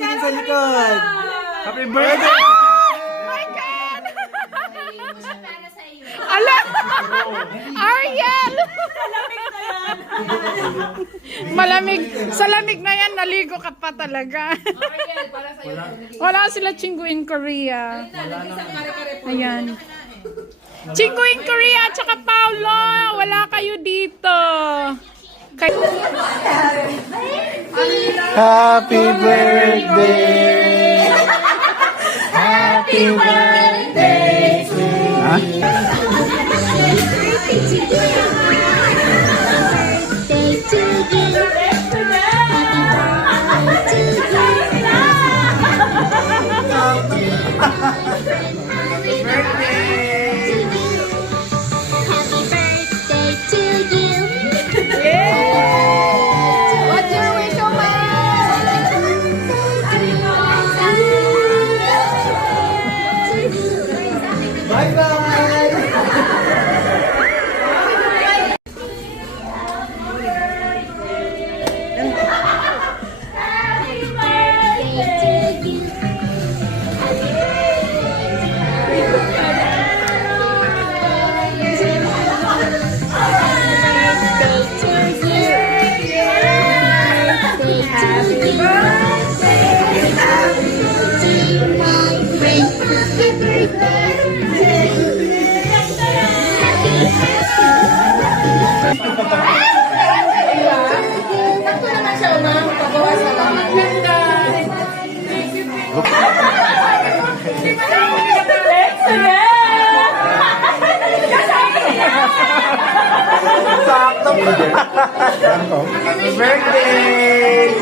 tingin sa likod. Happy birthday! My God! Ala! Ariel! Malamig. Sa lamig na yan, naligo ka pa talaga. Wala sila Chingu in Korea. Ayan. Chingu in Korea at saka Paolo. Wala kayo dito. Happy birthday! Happy birthday to you! Happy birthday!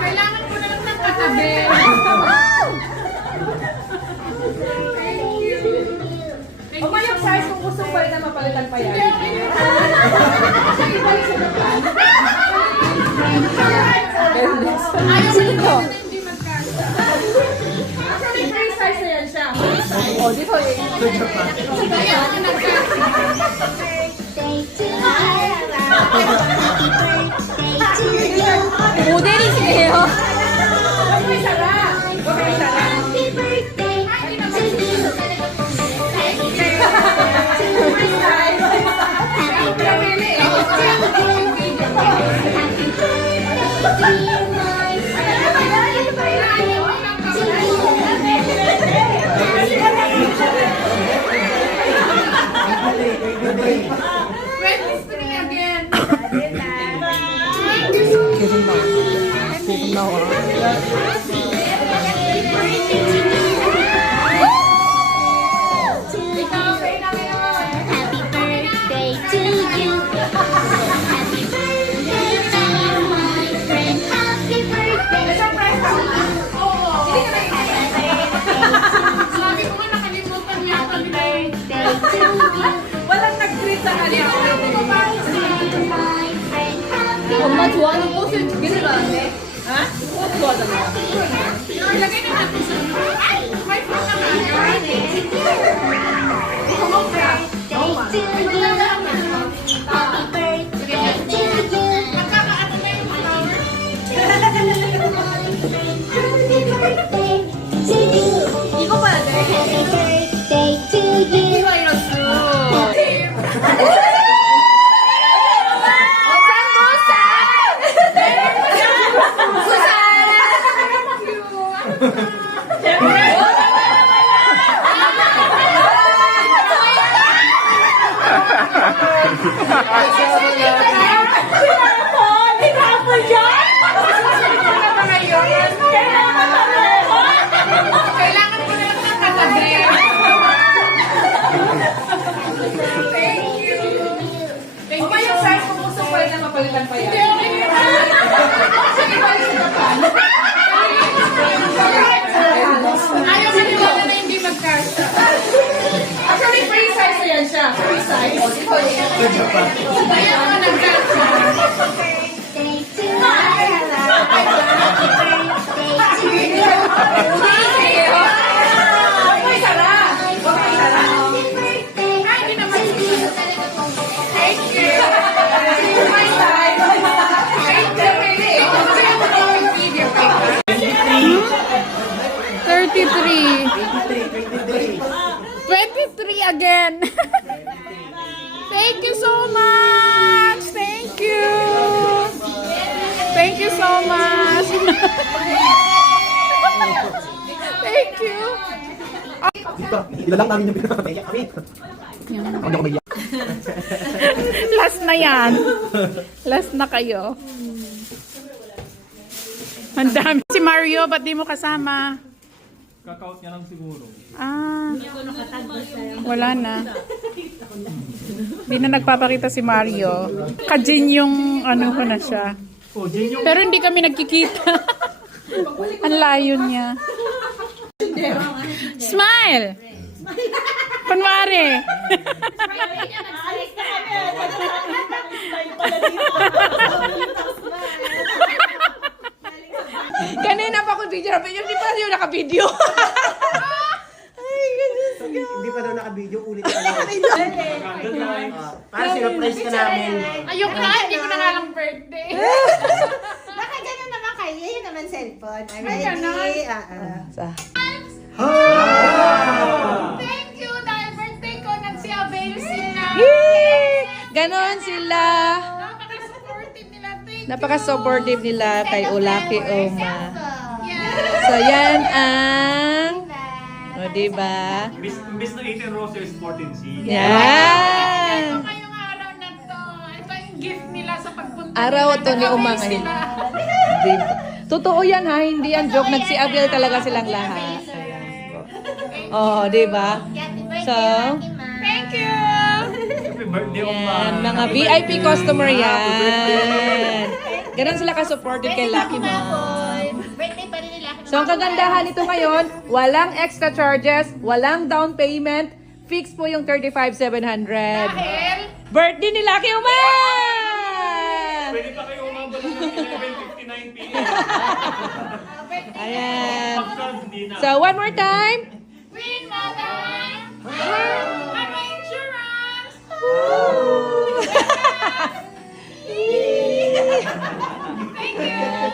Kailangan ko na lang ng katabi. Umayok size kung gusto pa rin na mapalitan pa yan. Ayaw mo dito. Actually, free size na yan siya. O, dito eh. Ayaw mo 모델이시네요. Huwag may sara. Huwag may sara. Happy birthday to 엄마 좋아하는 꽃을 두 개를 놨네. 꽃 좋아하잖아. 이거 봐야 돼. 이바이러스. Kailangan ko na lang ng nakadress. Oma yung size kung gusto pa rin na mapalitan pa yan. Ayaw maniwala na hindi magkasya. Actually, free size na yan siya. Free size. Ayaw mo nagkasya. Okay, sara. Okay, sara. Ay, hindi naman. Thank you. Free size. Thank you. Kaya mo na yung video kay ka. 33. 23 again. Thank you so much. Thank you. Thank you so much. Thank you. Ilalang namin yung pinapapaya kami. Ano ko maiyak? Last na yan. Last na kayo. Ang dami. Si Mario, ba't di mo kasama? Kakaut niya lang siguro. Ah, wala na. Hindi na nagpapakita si Mario. Kajin yung ano ko na siya. Oh, Jane yung... Pero hindi kami nagkikita. Ang layo niya. Smile! Kunwari. Kanina pa ako video. Hindi pa yung naka-video. Hindi pa daw naka-video, ulit ka lang. Para sinurprise ka namin. Ayoko na, hindi ko na nga lang birthday. Baka gano'n naman kayo. Yun naman cellphone. I'm Ay, ganon. ready. Thank you dahil birthday ko, nagsi-avail sila. Ganon sila. Napaka-supportive nila. Thank you. Napaka-supportive nila kay Ulaki Oma. Yes. So, yan ang... O, diba? Imbis na 18 roses, 14 seeds. Ito Yan! ngayong araw na to. Ito yung gift nila sa pagpunta Araw nila. to ni Uma Nag-avail ngayon. sila. Diba? Totoo yan ha, hindi yan joke. Nagsi-avail talaga silang lahat. Oh, diba? So, Thank you. Happy birthday, Oma. yan. Mga VIP customer yan. Ganon sila ka-supported kay Lucky Mom. Birthday pa rin nila. So, ang kagandahan nito ngayon, walang extra charges, walang down payment, fix po yung 35,700. Dahil, Birthday ni Lucky Uma! Pwede pa kayo umabot ng 11:59 p.m. Ayan. Pagka hindi na. So, one more time. Queen Mother, ano insurance?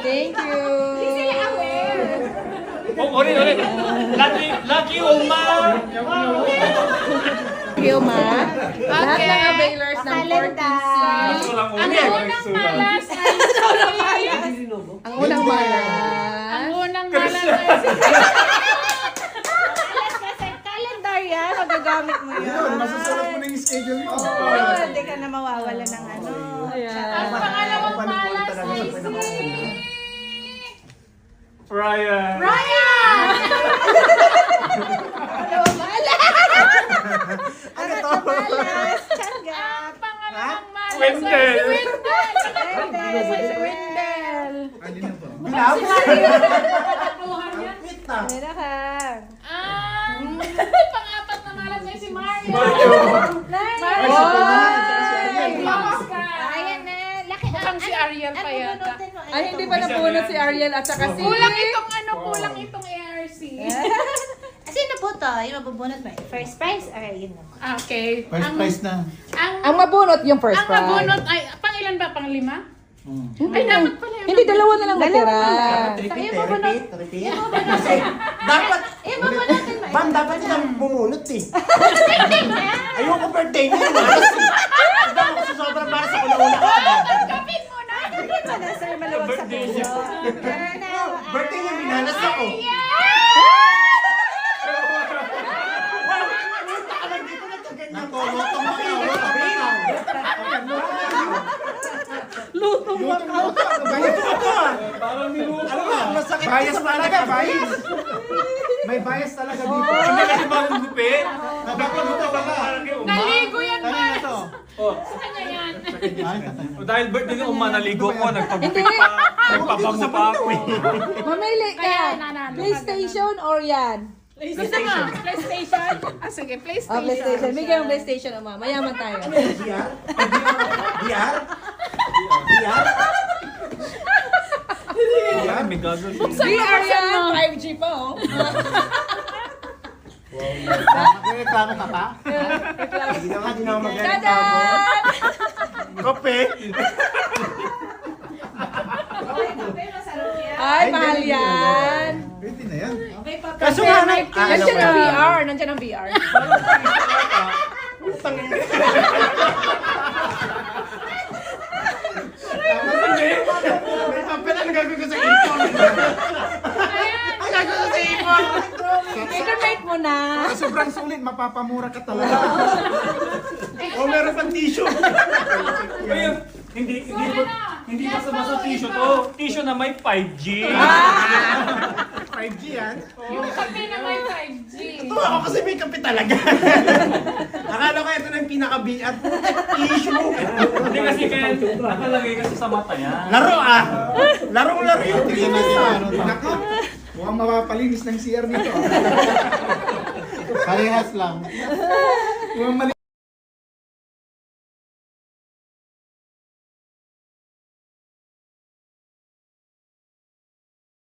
Thank you. Oh, ulit. Lucky Oma. Thank you, Ma. Lahat ng availers ng 14 seats. Walang Ang Oma. unang malas ay Ang unang malas. ang unang malas ay Calendar yan. Magagamit mo yan. Masusunod mo na yung schedule mo. Hindi ka na mawawala ng ano. ang pangalawang malas ay si Ryan. Ryan! Ano to? Malas. Tiyaga. Ang pangalawang malas ay Wendell. si Wendell. Si Wendell. Meron ka. Ang pang-apat na malas ay si Mario. Mario. Mario. Ay, hindi pa nabunot si Ariel at saka si... Kulang itong ARC. Sino po to? Yung mabubunot mo? First prize? Okay, yun na. Okay. First prize na. Ang mabunot yung first Ang prize. mabunot ay, pang ilan ba? Pang 5? Ay, dapat pala yun. Hindi, dalawa na lang natira. Repeat. Kasi dapat, Mabunutin mo. Ma'am, dapat silang bumunot eh. Ayoko birthday niya. Diba ako sa sobrang para sa una-una ka. Kapit mo na! Hindi pa na, sir. Maluwag sa puso. Birthday niya, binalas ako. Lutong Macau. Parang niluto. Ano ba? Masakit. Bias talaga, bias. May bias talaga dito. Hindi kasi bagong gupit. Nagpapaluto ka ba? Naligo yan, Kanina Mars. to. Oh. Sa kanya yan. O dahil birthday ni Uma, naligo ko, nagpagupit pa, nagpapango pa ako eh. Mamili ka. Kaya nanalo ka PlayStation or yan? PlayStation. PlayStation. Ah, sige, PlayStation. Oh, PlayStation. Bigyan ng PlayStation, Ama. Mayaman tayo. VR? VR? VR? Ay, may gagawin. VR yan. 5G pa, oh. Reklamo ka pa? Hindi na ako mag-reklamo. Tadan! Kape? Ay, mahal yan. Pwede na yan. Kaso nga, Nandiyan ang VR. Nandiyan ang VR. May papel ang gagawin ko sa ipon. Ang gagawin ko sa ipon. I-donate mo na. Sobrang sulit, mapapamura ka talaga. O meron pang tissue. Ayun, hindi basta-basta tissue to. Tissue na may 5G. 5G yan. Yung kape na may 5G. Ito ako kasi may kape talaga. Akala ko ito na yung pinaka-VR. Tissue. Hindi kasi kaya nakalagay kasi sa mata niya. Laro ah. Larong-laro yung Tingnan natin ano to. Nako, mukhang mapapalinis ng CR nito. Parehas lang. Mukhang mali.